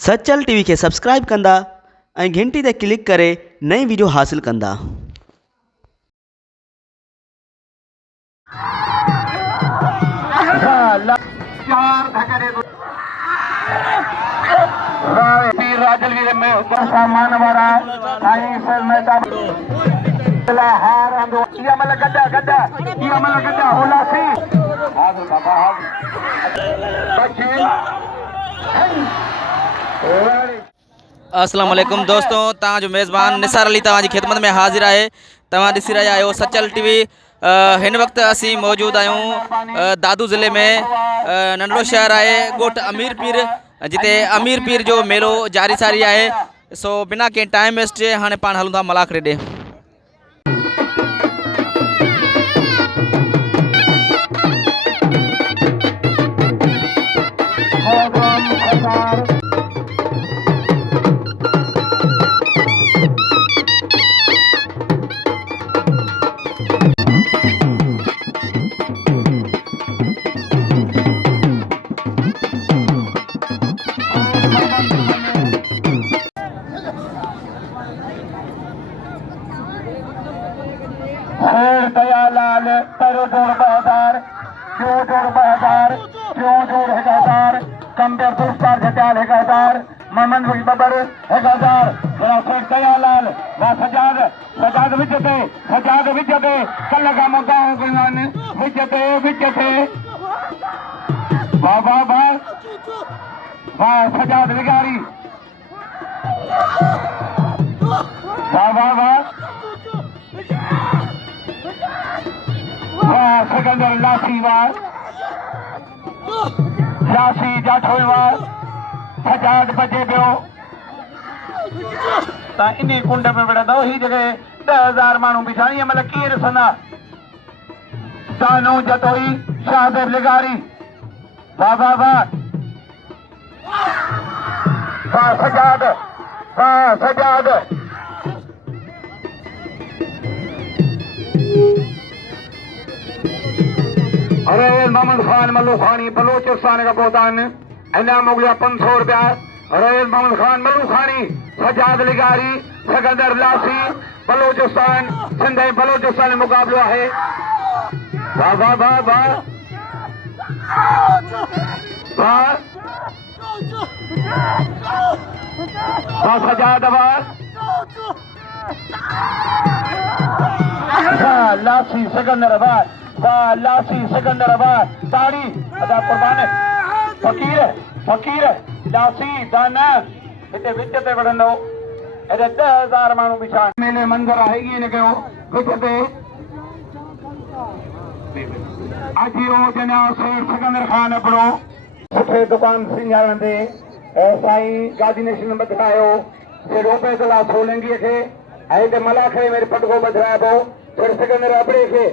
सचल टीवी के सब्सक्राइब कंदा ऐं घंटी ते क्लिक करे नई वीडियो हासिल कंदा। अस्सलाम वालेकुम दोस्तों, तव्हांजो मेज़बान निसार अली तव्हांजी खिदमत में हाज़िर है। तव्हां ॾिसी रहिया आहियो सचल टीवी। हिन वक़्तु असीं मौजूद आहियूं दादू ज़िले में नंढड़ो शहर आहे ॻोठ अमीर पीर, जिते अमीर पीर जो मेलो जारी सारी आहे। सो बिना कंहिं टाइम वेस्ट जे हाणे पाण हलूं था मलाखड़े ॾे। दयालाल तरो जोड़ बहदार क्यों जोड़ बहदार क्यों जोड़ हजादार कंबर दुस्तार जटाल हजादार मोहम्मद वही बबर हजादार जरा शेख दयालाल वा सजाद सजाद विजते कल का मुद्दा हो गुलान विजते वाह वाह वाह वाह सजाद विगारी वाह वाह वाह सिकंदर लासी वार लासी जाठो वार सजाद बचे पियो ता इन्हीं कुंड में विढ़ंदो। ही जगह 10,000 माण्हू बीठा ईअं मतलब कीअं ॾिसंदा। दानो जतोई शाहदेव लिगारी वाह वाह वाह वाह सजाद अरे मोहम्मद खान मल्लूखानी बलोचिस्तान का बोतान इनाम हो गया 500 रुपया। अरे मोहम्मद खान मल्लूखानी सजाद लिगारी सिकंदर लासी बलोचिस्तान सिंध बलोचिस्तान में मुकाबला है। वाह वाह वाह वाह वाह वाह सजाद वाह लासी सिकंदर वाह लासी सिकंदर वाह ताड़ी अदा कुर्बान फकीर लासी दाना इते विच ते वड़ंदो। एडे 10,000 माण्हू बीठा मेले मंज़र आएगी ने कयो विच ते अजीरो जना शेर सिकंदर खान अपनो सुठे दुकान सिंगारंदे साईं गादी नेशन बदलायो से रोपे तला सोलंगी के ऐं मलाखे मेरे पटको बदलायो फिर सिकंदर अपड़े के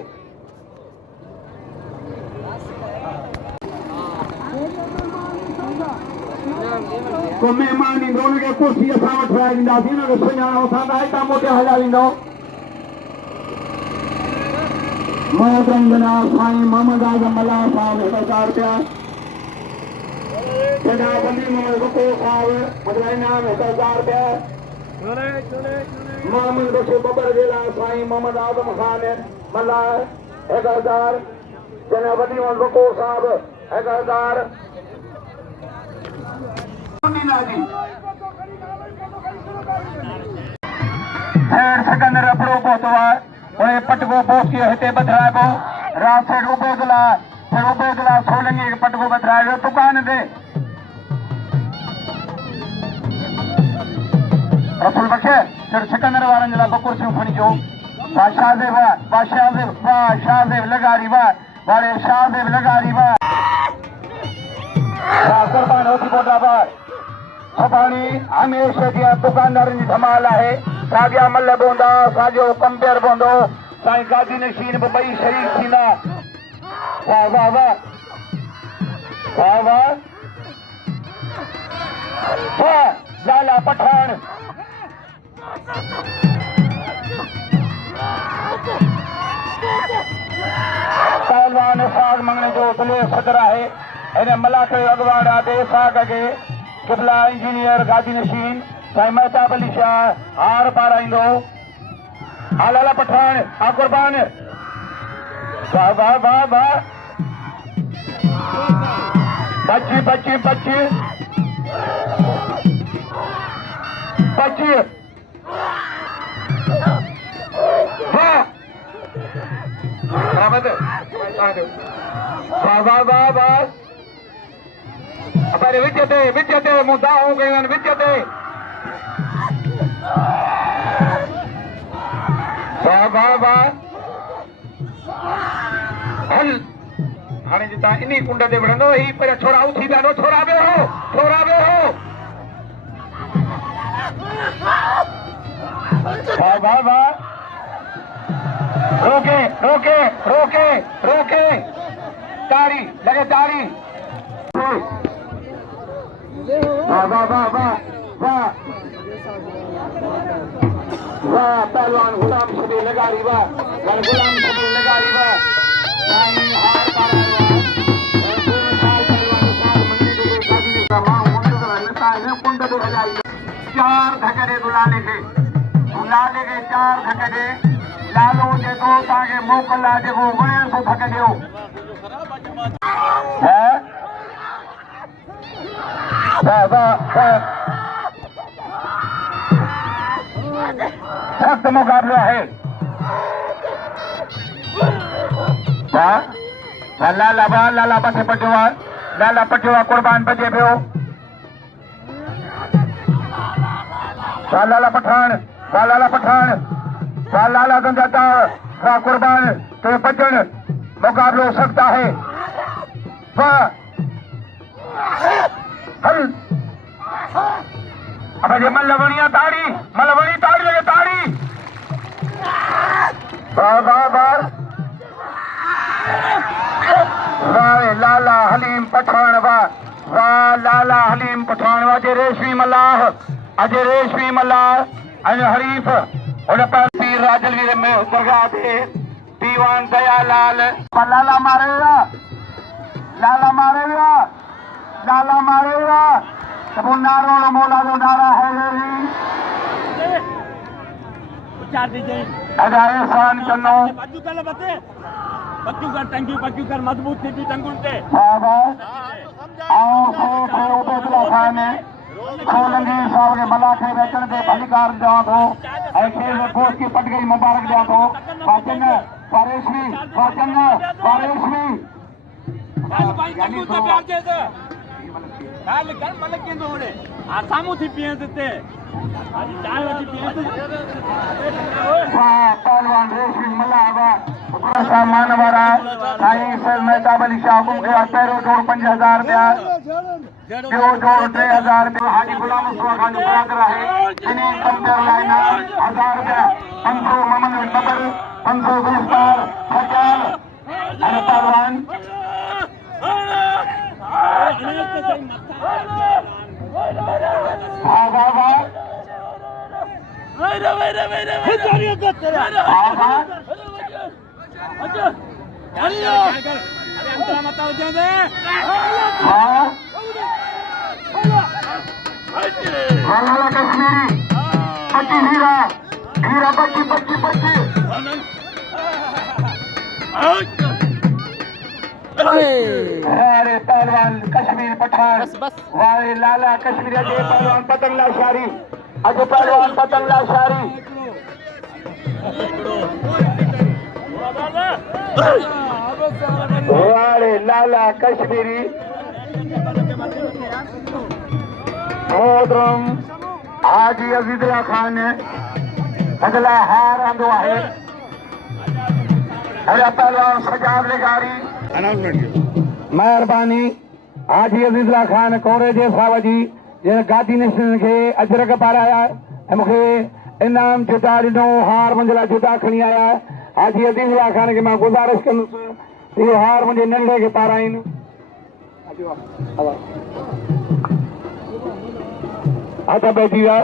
तो मेहमान ईंदो उनखे कुर्सी असां वटि ठाहे ॾींदासीं, उनखे सुञाणो असां ॾाढा मोटे हलाईंदो। मोहतरम जनाब साईं मोहम्मद आज़म मल्लाह साहब 1000 रुपया। जनाब अली मोहम्मद बकोर साहब मतलब इनाम 1000 रुपया। मोहम्मद बशीर बबर जिला साईं मोहम्मद आज़म खान मल्लाह 1000। जनाब अली मोहम्मद बकोर साहब 1000। सिकंदर अपड़ो पहुतो आहे पटको पोस्ट हिते बदलाइबो रात से उबेदुल्ला सोलंगी के पटको बदलाइबो दुकान ते रसूल बखे फिर सिकंदर वारनि जे लाइ 2 कुर्सियूं खणी अचो। शाहदेव लगारी वारे शाहदेव लगारी कुर्बान होती बोटाबाद सभाणी हमेशा जी दुकानदारनि जी धमाल आहे। साॻिया मल बोंदा साॻियो कंपेयर बोंदो साईं गादी नशीन बि ॿई शरीक थींदा। वाह वाह वाह वाह वाह वाह लाला पठान पहलवान साग मंगने जो दिले सदर है इन मलाखे अगवाड़ा दे साग के किबला इंजीनियर गाजी नशीन साईं महताब अली शाह हार पाराईंदो आलाला पठान आ कुर्बान वाह वाह वाह वाह बच्ची बच्ची बच्ची बच्ची वाह बराबर वाह वाह वाह वाह अरे विचते मुद्दा हो गए विचते वाह वाह वाह हल हाणे जिता इन्ही कुंड ते विढ़ंदो ही पर छोरा उथी पिया छोरा बे हो वाह वाह वाह रोके रोके रोके रोके तारी लगे तारी वाह वाह वाह वाह वाह वाह पहलवान गुलाम शबीर लगारी वाह गुलाम शबीर लगारी वाह साईं हार चार धकड़े गुलाले के 4 धकड़े लालो जेको ताके मोकला जेको वणे सो धकड़ियो है वाह वाह सख्त मुकाबला है लाला पथे पटियो लाला पटियो कुर्बान बजे पियो लाला पठान लाला गंजाता कुर्बान तो बचन मुकाबलो सकता है वाह हल अब ये मलवणी ताड़ी लगे ताड़ी वाह वाह वाह वाह लाला हलीम पठान वाह लाला हलीम पठान वाह अजय रेशमी मल्लाह अज हरीफ उन पर पीर राजलवीर में दरगाह थे दीवान दयालाल लाला मारेगा तब नारो मोला जो नारा है एहसान चन्नो बच्चू कर मजबूत थी टंगुल पे सोलंगी साहब के मलाखे वेचण के अधिकार ॾियां थो ऐं खेल में कोच की पट गई मुबारक ॾियां थो वाचन वारेशवी साम्हूं थी पीअं ते पहलवान रेशमी मल्लाह सामान वारा साईं सर महताब अली शाह हुकुम कया पहिरियों जोड़ 5000 रुपया ॿियो जोड़ 3000 रुपया हाजी गुलाम मुस्तफा खान जो ब्रादर आहे इन्ही कंपेयर लाइन 1000 रुपया 500 मोहम्मद बबर 500 गुलस्तार सजाल और पहलवान कश्मीरी बच्ची हीरा बच्ची अरे पहलवान कश्मीर पठान वाले लाला कश्मीर अजय पहलवान पतंगला शारी वाले लाला कश्मीरी मोहतरम हाजी अजीजुल्लाह खान अगला हार आंदो है अरे पहलवान सजाद लेगारी महिरबानी हाजी अजीजुल्लाह खान कोरे जे साहब जी जे गादी नेशनल के अजरक पाराया ऐं मूंखे इनाम जुदा ॾिनो हार मंझला जुदा खणी आया हाजी अजीजुल्लाह खान के मां गुज़ारिश कंदुसि इहो हार मुंहिंजे नंढे खे पाराइनि अच्छा बैठी विया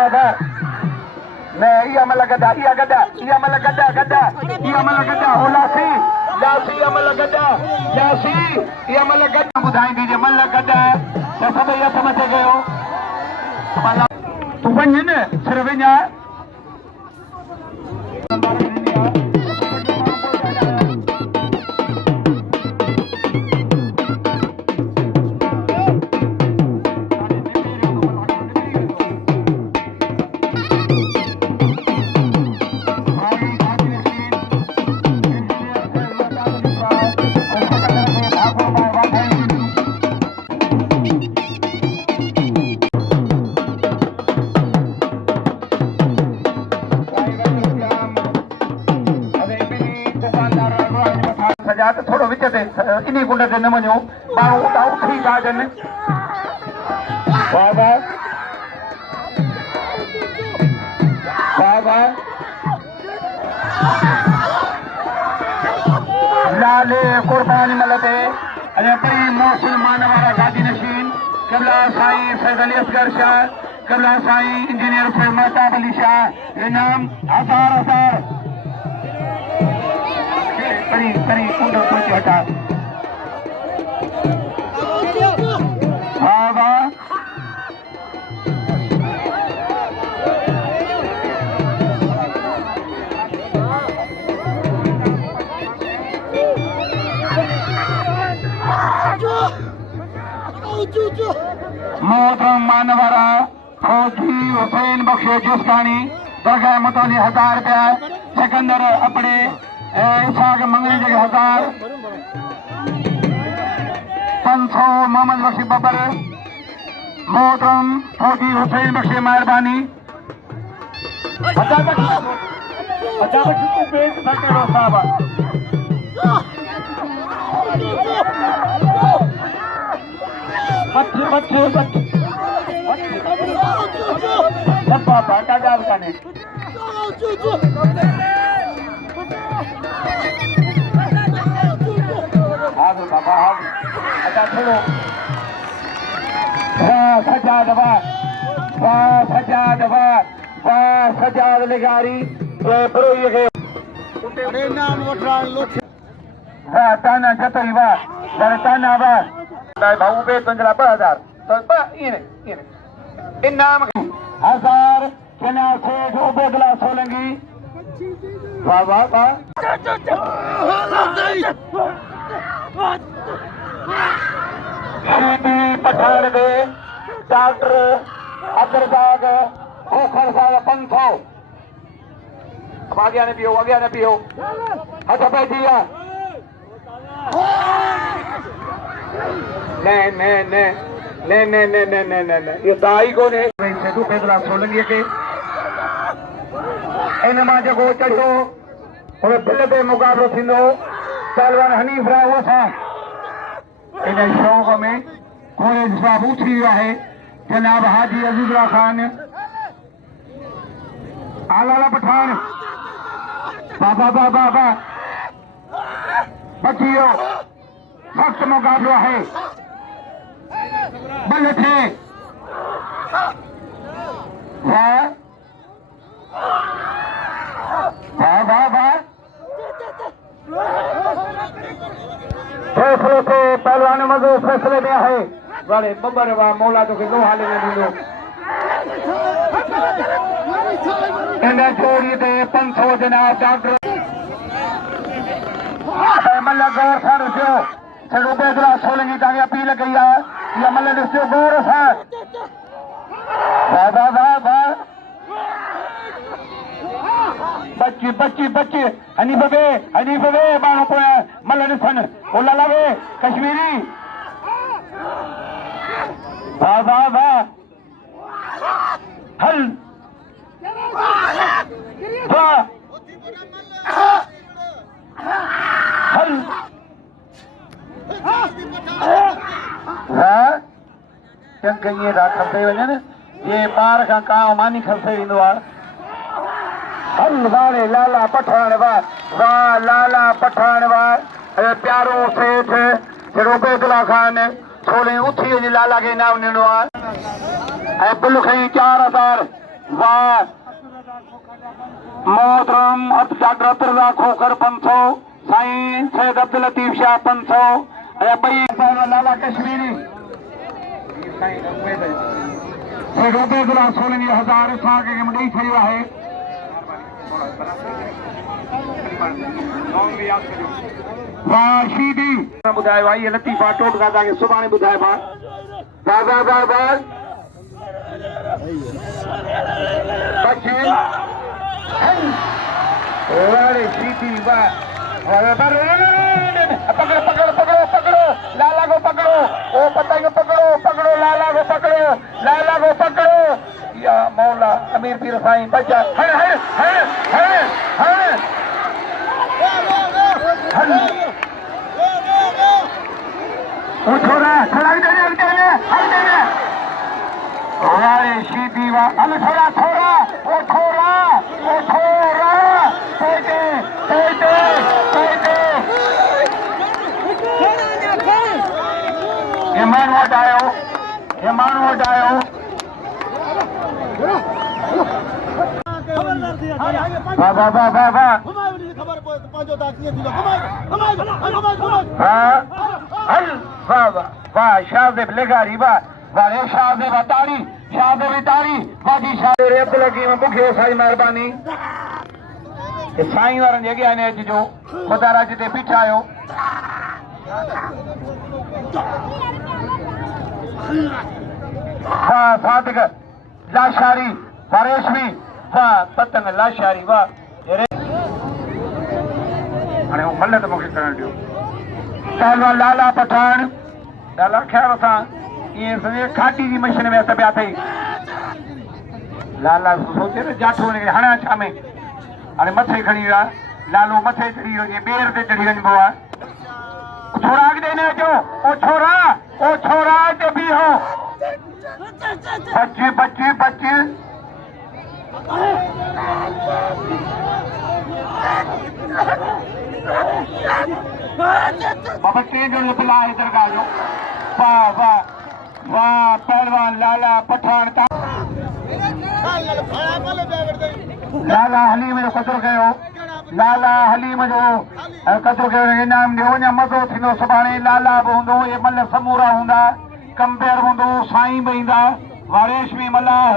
बाबा मैं ये अमल गड्ढा ये गड्ढा ये अमल गड्ढा गड्ढा ये अमल गड्ढा हो लासी लासी अमल गड्ढा लासी ये अमल गड्ढा बुधाई दीजिए मल गड्ढा तो सब ये समझ गए हो तू वञ न सिर वञा सजात थोड़ो विच ते इन्हीं कुंड ते न वञो माण्हू उतां उथी था अचनि वाह वाह वाह वाह लाले कुर्बानी मल ते अने पई मुसलमान वारा गादी नशीन कबला साईं सैयद अली असगर शाह कबला साईं इंजीनियर सैयद महताब अली शाह इनाम हजार हजार करी करी कुंड पहुंच हटा हाँ वाह मोहतरम मानवरा फौजी हुसैन बख्शे जुस्तानी दरगाह मतौली 1000 रुपया सिकंदर अपने इसाक मंगली जगह 1000 500 मोहम्मद बख्शी बबर मोहतरम फौजी हुसैन बख्शे मेहरबानी अच्छा बख्शी को बेच सके रो साहब बच्चे बच्चे बच्चे सब पापा का जाल का नहीं हाँ बाबा हाँ अच्छा छोड़ो वाह सजाद वाह सजाद वाह सजाद लिगारी बरोई के वाह ताना जतई वाह ताना वाह भाऊ बे तुंजला 2000 तो इने इनाम 1000 केना सेठ उबेदला सोलंगी वाह वाह वाह पठान दे डॉक्टर अकरबाग खोखर साहब 500 आगे न पियो हथ बैठी है नहीं ये दाई को ने सेठू पेदला सोलंगी के इन मां जगो चढ़ो और बिल पे मुकाबलो थींदो पहलवान हनीफ राव सां इन शौक़ में कोई साहब उठी वियो आहे जनाब हाजी अज़ीज़ुल्लाह खान आला पठान बाबा बाबा बाबा बचियो सख्त मुकाबलो है बल थे वाह वाह वाह वाह फैसले से पहलवान मजो फैसले में है बड़े बबर वाह मौला तो के दो हाले में दूंदो इन्हें जोड़ी दे 500 जनाब डॉक्टर मल्ला गौर सर जो सड़ो बेदला सोलंगी ताकि अपील कही है ये मल्ला दिसो गौर सर वाह वाह वाह वाह बच्ची बच्ची बच्ची हनीफ वे बाणो को मल्ला दिसन ओला लावे कश्मीरी वाह वाह वाह हल वाह हल वाह चंग ये रात खपे वजन ये पार का काव मानी खपे विंदो आ हल वाले लाला पठान वाह लाला पठान वाह प्यारो सेठ जड़ो बेदला खान छोले उठी जी लाला के नाम निनो आ बुल खई 4000 वाह मोहतरम डॉक्टर अब्दुल्ला खोखर 500 साईं सैयद अब्दुल लतीफ शाह 500 ऐं ॿई लाला कश्मीरी उबैदुल्ला 16,000 असांखे ॾेई छॾियो आहे वाह शीदी ॿुधायो आहे इहे लतीफ़ा टोटका तव्हांखे सुभाणे ॿुधाइबा वाह वाह वाह वाह अरे शीदी वाह पकड़ो पकड़ो पकड़ो पकड़ो लाला को पकड़ो ओ पतंग पकड़ो पकड़ो लाला को पकड़ो लाला को पकड़ो या मौला अमीर पीर साईं बचा हर हर हर हर हर ओ छोरा छलांग दे हर दे अरे शीदी वाह हल छोरा छोरा ओ छोरा ओ छोरा दे ये माण्हू वटि आयो वाह वाह वाह वाह वाह हल वाह वाह वाह शाहज़ेब लेगारी वाह वाह शाहज़ेब तारी शाहज़ेब तारी बाजी शाहज़ेब अब्दुल हकीम बुखे साईं महिरबानी साईं वारनि जे अॻियां अचिजो ख़ुदा राज ते बीठा आहियो वाह सादिक लाशारी वाह रेशमी वाह पतंग लाशारी वाह हाणे हू मल त मूंखे करणु ॾियो पहलवान लाला पठान लाला ख़्याल सां ईअं सम्झे खाटी जी मशीन में हथ पिया अथई लाला सोचे न जाठो हुनखे हणा छा में हाणे मथे खणी वियो आहे लालो मथे चढ़ी वियो जीअं ॿेर ते चढ़ी वञिबो आहे छोरा अॻिते न अचो ओ छोरा हिते बीहो बच बाबा 3 ॼणो पिला आहे दरगाह जो वाह वाह वाह पहलवान लाला पठान लाला हलीम जो कतरो कयो लाला हलीम जो कतरो कयो इनाम ॾियो अञा मज़ो थींदो सुभाणे लाला बि हूंदो इहे मल समूरा हूंदा कंपेर हूंदो साईं बि ईंदा वारेशमी मल्हाह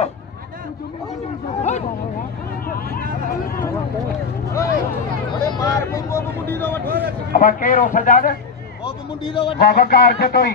अब कहिड़ो सजाद वाह वकार जतोई